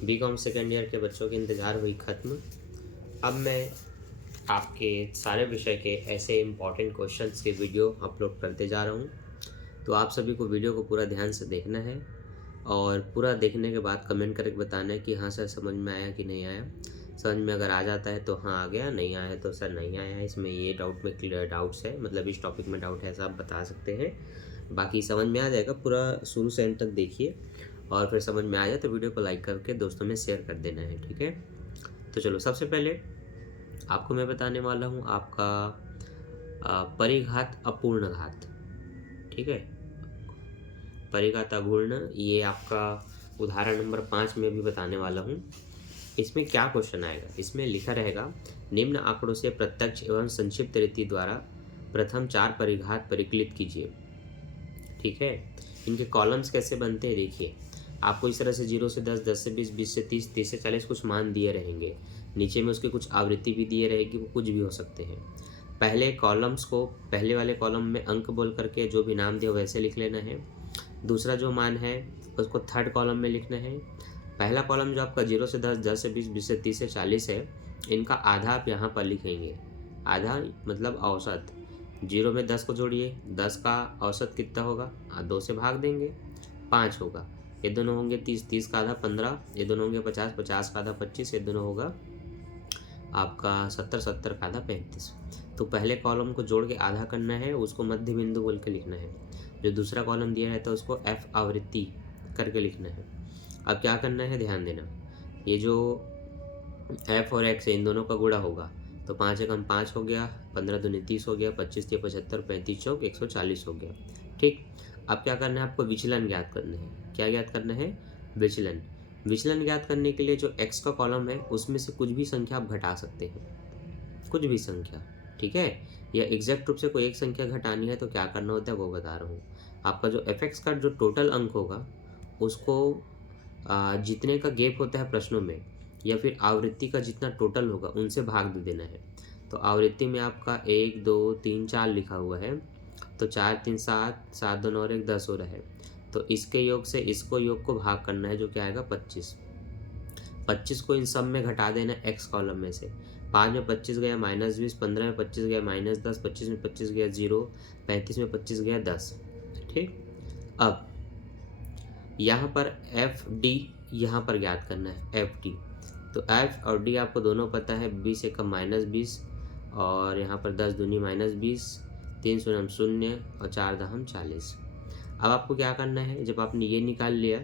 BCom second year के बच्चों की इंतज़ार हुई ख़त्म। अब मैं आपके सारे विषय के ऐसे इम्पॉर्टेंट क्वेश्चंस के वीडियो अपलोड करते जा रहा हूँ। तो आप सभी को वीडियो को पूरा ध्यान से देखना है और पूरा देखने के बाद कमेंट करके बताना है कि हाँ सर समझ में आया कि नहीं आया। समझ में अगर आ जाता है तो हाँ आ गया, नहीं आया तो सर नहीं आया, इसमें ये डाउट में क्लियर डाउट्स है, मतलब इस टॉपिक में डाउट है, ऐसा आप बता सकते हैं। बाकी समझ में आ जाएगा, पूरा शुरू से एंड तक देखिए और फिर समझ में आ जाए तो वीडियो को लाइक करके दोस्तों में शेयर कर देना है, ठीक है। तो चलो सबसे पहले आपको मैं बताने वाला हूँ आपका परिघात अपूर्ण घात, ठीक है। परिघात अपूर्ण, ये आपका उदाहरण नंबर 5 में भी बताने वाला हूँ। इसमें क्या क्वेश्चन आएगा, इसमें लिखा रहेगा निम्न आंकड़ों से प्रत्यक्ष एवं संक्षिप्त रीति द्वारा प्रथम 4 परिघात परिकलित कीजिए, ठीक है। इनके कॉलम्स कैसे बनते हैं देखिए, आपको इस तरह से 0 से 10, 10 से 20, 20 से 30, 30 से 40 कुछ मान दिए रहेंगे। नीचे में उसकी कुछ आवृत्ति भी दिए रहेगी, वो कुछ भी हो सकते हैं। पहले कॉलम्स को पहले वाले कॉलम में अंक बोल करके जो भी नाम दिया वैसे लिख लेना है। दूसरा जो मान है उसको थर्ड कॉलम में लिखना है। पहला कॉलम जो आपका 0 से 10, 10 से 20, 20 से 30 से 40 है, इनका आधा आप यहाँ पर लिखेंगे। आधा मतलब औसत। 0 में 10 को जोड़िए, 10 का औसत कितना होगा, 2 से भाग देंगे, 5 होगा। ये दोनों होंगे 30, 30 का आधा 15, ये दोनों होंगे 50, 50 का आधा 25, ये दोनों होगा आपका 70, 70 का आधा 35। तो पहले कॉलम को जोड़ के आधा करना है, उसको मध्य बिंदु बोल के लिखना है। जो दूसरा कॉलम दिया रहता है उसको F आवृत्ति करके लिखना है। अब क्या करना है ध्यान देना, ये जो F और X है इन दोनों का गुणा होगा तो 5 एकम 5 हो गया, 15 दूनी 30 हो गया, 25 तिया 75, 35 चौक 140 हो गया, ठीक। अब क्या करना है आपको, विचलन ज्ञात करना है। क्या ज्ञात करना है, विचलन। विचलन ज्ञात करने के लिए जो x का कॉलम है उसमें से कुछ भी संख्या आप घटा सकते हैं, कुछ भी संख्या, ठीक है। या एग्जैक्ट रूप से कोई एक संख्या घटानी है तो क्या करना होता है वो बता रहा हूँ। आपका जो fx का जो टोटल अंक होगा उसको जितने का गैप होता है प्रश्नों में या फिर आवृत्ति का जितना टोटल होगा उनसे भाग दे देना है। तो आवृत्ति में आपका 1, 2, 3, 4 लिखा हुआ है, तो 4, 3, 7, 7, 2, 9 और 1, 10 हो रहा है। तो इसके योग से इसको योग को भाग करना है जो क्या आएगा 25। 25 को इन सब में घटा देना x कॉलम में से। 5 में 25 गया -20, 15 में 25 गया -10, 25 में 25 गया 0, 35 में 25 गया 10, ठीक। अब यहाँ पर एफ डी यहाँ पर ज्ञात करना है एफ डी। तो एफ और डी आपको दोनों पता है, 20 एकम -20 और यहाँ पर 10 दूनी -20, 3 शून्य 0 और 4 दहम 40। अब आपको क्या करना है, जब आपने ये निकाल लिया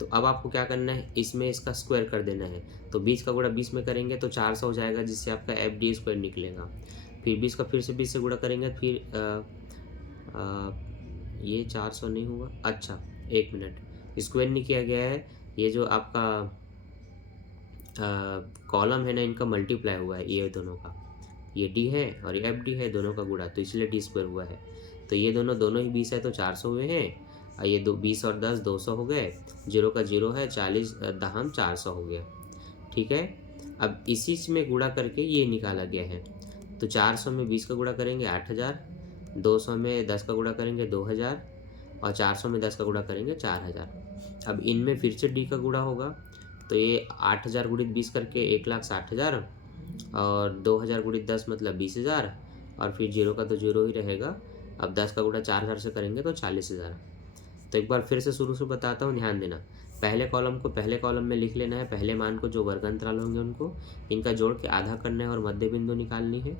तो अब आपको क्या करना है, इसमें इसका स्क्वायर कर देना है। तो 20 का गुणा 20 में करेंगे तो 400 हो जाएगा, जिससे आपका एफ डी स्क्वायर निकलेगा। फिर 20 का फिर से 20 से गुणा करेंगे, फिर ये 400 नहीं हुआ, अच्छा 1 मिनट, स्क्वायर नहीं किया गया है। ये जो आपका कॉलम है ना इनका मल्टीप्लाई हुआ है, ये दोनों का, ये डी है और ये एफ डी है, दोनों का गुणा, तो इसलिए डी स्क्वायर हुआ है। तो ये दोनों ही 20 है तो 400 हुए हैं, और ये 20 और 10 200 हो गए, 0 का 0 है, 40 दहम 400 हो गया, ठीक है। अब इसी में गुणा करके ये निकाला गया है। तो 400 में 20 का गुणा करेंगे 8000, 200 में 10 का गुणा करेंगे 2000 और 400 में 10 का गुणा करेंगे 4000। अब इनमें फिर से डी का गुणा होगा, तो ये 8000 गुणित 20 करके 1,60,000 और 2000 गुणित 10 मतलब 20,000 और फिर 0 का तो 0 ही रहेगा। अब 10 का गुणा 4000 से करेंगे तो 40,000। तो एक बार फिर से शुरू से बताता हूँ, ध्यान देना। पहले कॉलम को पहले कॉलम में लिख लेना है, पहले मान को जो वर्ग अंतराल होंगे उनको इनका जोड़ के आधा करना है और मध्य बिंदु निकालनी है।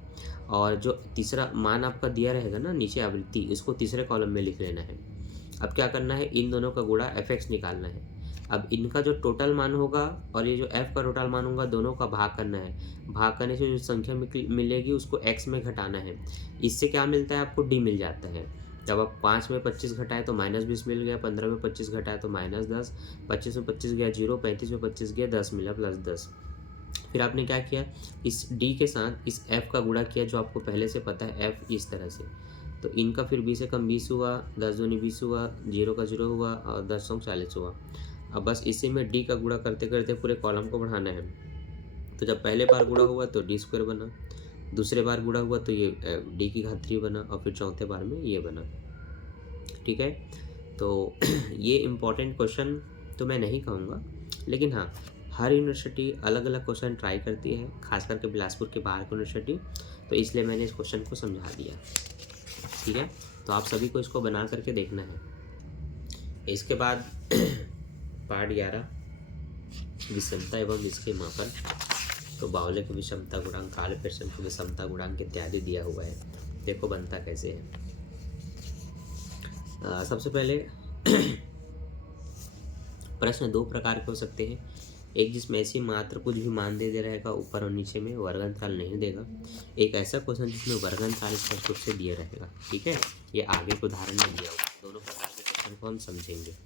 और जो तीसरा मान आपका दिया रहेगा ना नीचे आवृत्ति, इसको तीसरे कॉलम में लिख लेना है। अब क्या करना है, इन दोनों का गुणा fx निकालना है। अब इनका जो टोटल मान होगा और ये जो f का टोटल मान होगा दोनों का भाग करना है। भाग करने से जो संख्या मिलेगी उसको x में घटाना है। इससे क्या मिलता है आपको, d मिल जाता है। जब आप 5 में 25 घटाए तो -20 मिल गया, 15 में 25 घटाए तो -10, 25 में 25 गया 0, 35 में 25 गया 10 मिला +10। फिर आपने क्या किया, इस d के साथ इस f का गुणा किया जो आपको पहले से पता है, f इस तरह से। तो इनका फिर 20 एकम 20 हुआ, 10 दूनी 20 हुआ, 0 का 0 हुआ और 10 सौ 40 हुआ। अब बस इसी में d का गुणा करते करते पूरे कॉलम को बढ़ाना है। तो जब पहले बार गुणा हुआ तो डी स्क्वायर बना, दूसरे बार गुणा हुआ तो ये डी की घात 3 बना और फिर चौथे बार में ये बना, ठीक है। तो ये इम्पॉर्टेंट क्वेश्चन तो मैं नहीं कहूँगा, लेकिन हाँ, हर यूनिवर्सिटी अलग अलग क्वेश्चन ट्राई करती है, खास करके बिलासपुर के बाहर की यूनिवर्सिटी, तो इसलिए मैंने इस क्वेश्चन को समझा दिया। ठीक है, तो आप सभी को इसको बना करके देखना है। इसके बाद पार्ट 11 विषमता एवं इसके मापन। तो बावले की विषमता गुणांक, काले पेर्सन की विषमता गुणांक इत्यादि दिया हुआ है। देखो बनता कैसे है। सबसे पहले प्रश्न दो प्रकार के हो सकते हैं। एक जिसमें ऐसी मात्र कुछ भी मान दे रहेगा ऊपर और नीचे में, वर्गांतराल नहीं देगा। एक ऐसा क्वेश्चन जिसमें वर्गांतराल स्पष्ट रूप से दिया रहेगा। ठीक है, ये आगे के उदाहरण में दिया हुआ। दोनों प्रकार के क्वेश्चन को हम समझेंगे।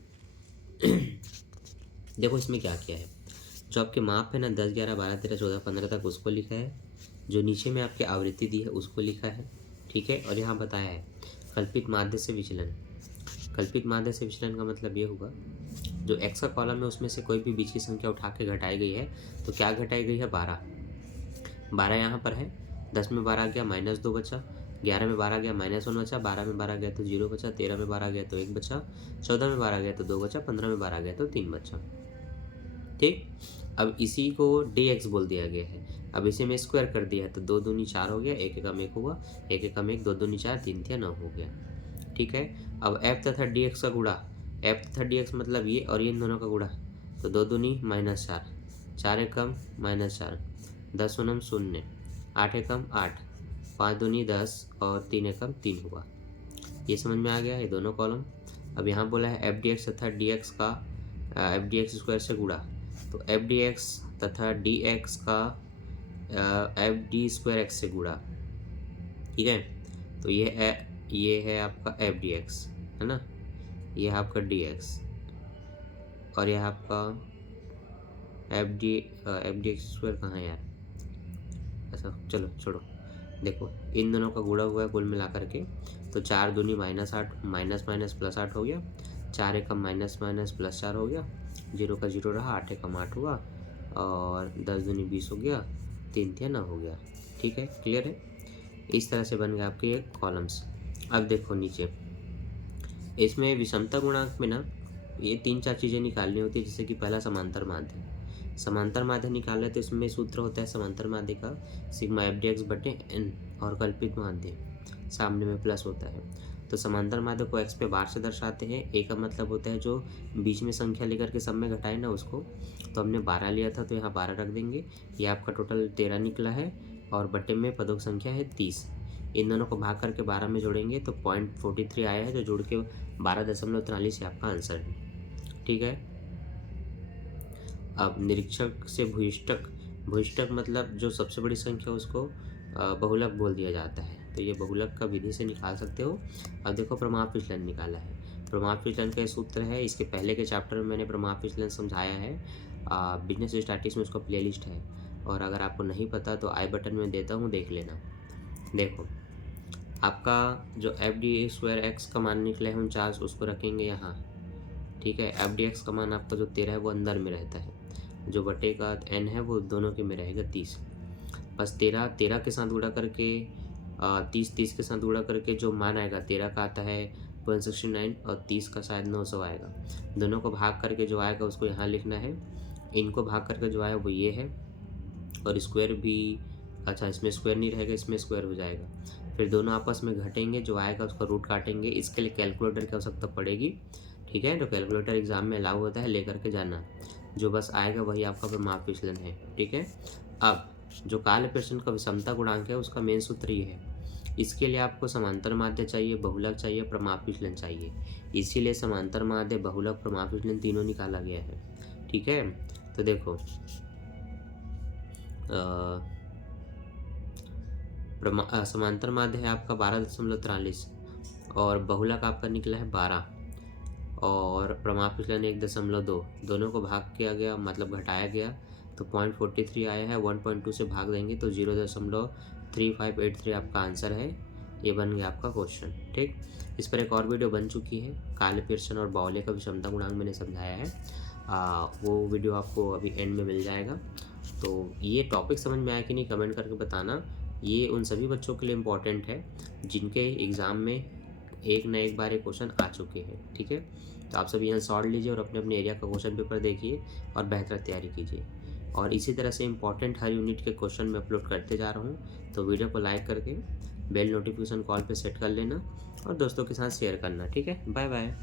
देखो इसमें क्या किया है। जो आपके माप है ना 10, 11, 12, 13, 14, 15 तक, उसको लिखा है। जो नीचे में आपकी आवृत्ति दी है उसको लिखा है। ठीक है, और यहाँ बताया है कल्पित माध्य से विचलन। कल्पित माध्य से विचलन का मतलब ये होगा, जो एक्स का कॉलम है उसमें से कोई भी बीच की संख्या उठा के घटाई गई है, तो क्या घटाई गई है 12। 12 यहाँ पर है। 10 में 12 गया -2 बचा, 11 में 12 गया -1 बचा, 12 में 12 गया तो 0 बचा, 13 में 12 गया तो 1 बचा, 14 में 12 गया तो 2 बचा, 15 में 12 गया तो 3 बचा। ठीक, अब इसी को dx बोल दिया गया है। अब इसे मैं स्क्वायर कर दिया है तो 2 दूनी 4 हो गया, 1 एकम 1 हुआ, 1 एकम 1, 2 दूनी 4, 3 तिया 9 हो गया। ठीक है, अब f तथा dx का गुणा, f तथा dx मतलब ये और ये इन दोनों का गुणा, तो 2 दूनी -4, 4 एकम -4, 10 दूनी 0, 8 एकम 8, 5 दूनी 10 और 3 एकम 3 हुआ। ये समझ में आ गया ये दोनों कॉलम। अब यहाँ बोला है एफ डी एक्स तथा डी एक्स का एफ डी एक्स स्क्वायर से गुणा, तो एफ डी एक्स तथा डी एक्स का एफ डी स्क्वायर एक्स से गुणा। ठीक है, तो ये है आपका एफ डी एक्स, है ना, ये है आपका डी एक्स, और यह आपका एफ डी एक्स स्क्वायर कहाँ है यार। अच्छा चलो छोड़ो, देखो इन दोनों का गुणा हुआ है कुल मिला करके, तो 4 दूनी -8, माइनस माइनस +8 हो गया, 4 एकम माइनस माइनस +4 हो गया, 0 का 0 रहा, 8 एकम 8 हुआ, और 10 दूनी 20 हो गया, 3 तिया 9 हो गया। ठीक है, क्लियर है। इस तरह से बन गया आपके ये कॉलम्स। अब देखो नीचे, इसमें विषमता गुणांक में ना ये 3-4 चीज़ें निकालनी होती है, जैसे कि पहला समांतर माध्य। समांतर माध्य निकाले तो इसमें सूत्र होता है समांतर माध्य का सिग्मा एफ डी एक्स बटे एन, और कल्पित माध्य सामने में प्लस होता है। तो समांतर माध्य को एक्स पे बार से दर्शाते हैं। ए का मतलब होता है जो बीच में संख्या लेकर के सब में घटाए ना उसको, तो हमने 12 लिया था तो यहाँ 12 रख देंगे। ये आपका टोटल 13 निकला है, और बटे में पदों की संख्या है 30। इन दोनों को भाग करके 12 में जोड़ेंगे तो 0.43 आया है, जो जोड़ के 12.43 आपका आंसर है। ठीक है, अब निरीक्षक से भूयिष्ठक, भूयिष्ठक मतलब जो सबसे बड़ी संख्या उसको बहुलक बोल दिया जाता है, तो ये बहुलक का विधि से निकाल सकते हो। अब देखो प्रमाप विचलन निकाला है। प्रमाप विचलन का सूत्र है, इसके पहले के चैप्टर में मैंने प्रमाप विचलन समझाया है, बिजनेस स्टैटिस्टिक्स में उसका प्लेलिस्ट है, और अगर आपको नहीं पता तो आई बटन में देता हूँ, देख लेना। देखो आपका जो एफ डी स्क्वायर एक्स का मान निकला है 49, उसको रखेंगे यहाँ। ठीक है, एफ डी एक्स का मान आपका जो 13 है वो अंदर में रहता है, जो बटे का एन है वो दोनों के में रहेगा 30। बस 13 के साथ गुणा करके 30 के साथ गुणा करके जो मान आएगा 13 का आता है 169, और 30 का शायद 900 आएगा। दोनों को भाग करके जो आएगा उसको यहाँ लिखना है, इनको भाग करके जो आया वो ये है, और स्क्वायर भी, अच्छा इसमें स्क्वायर नहीं रहेगा, इसमें स्क्वायर हो जाएगा। फिर दोनों आपस में घटेंगे, जो आएगा उसका रूट काटेंगे। इसके लिए कैलकुलेटर की आवश्यकता पड़ेगी। ठीक है, तो कैलकुलेटर एग्जाम में अलाउ होता है, लेकर के जाना। जो बस आएगा वही आपका प्रमाप विचलन है। ठीक है, अब जो काले प्रश्न का विषमता गुणांक है उसका मेन सूत्र ये है। इसके लिए आपको समांतर माध्य चाहिए, बहुलक चाहिए, प्रमाप विचलन चाहिए। इसीलिए समांतर माध्य, बहुलक, प्रमाप विचलन तीनों निकाला गया है। ठीक है, तो देखो समांतर माध्य है आपका 12.43, और बहुलक आपका निकला है 12, और प्रमाप विचलन 1.2। दोनों को भाग किया गया, मतलब घटाया गया, तो 0.43 आया है। 1.2 से भाग देंगे तो 0.3583 आपका आंसर है। ये बन गया आपका क्वेश्चन। ठीक, इस पर एक और वीडियो बन चुकी है, काले पेर्सन और बावले का विषमता गुणांक मैंने समझाया है। वो वीडियो आपको अभी एंड में मिल जाएगा। तो ये टॉपिक समझ में आया कि नहीं कमेंट करके बताना। ये उन सभी बच्चों के लिए इम्पॉर्टेंट है जिनके एग्ज़ाम में एक न एक बार ये क्वेश्चन आ चुके हैं। ठीक है, तो आप सब यहाँ सॉल्व लीजिए और अपने अपने एरिया का क्वेश्चन पेपर देखिए और बेहतर तैयारी कीजिए। और इसी तरह से इंपॉर्टेंट हर यूनिट के क्वेश्चन मैं अपलोड करते जा रहा हूँ, तो वीडियो को लाइक करके बेल नोटिफिकेशन कॉल पे सेट कर लेना और दोस्तों के साथ शेयर करना। ठीक है, बाय बाय।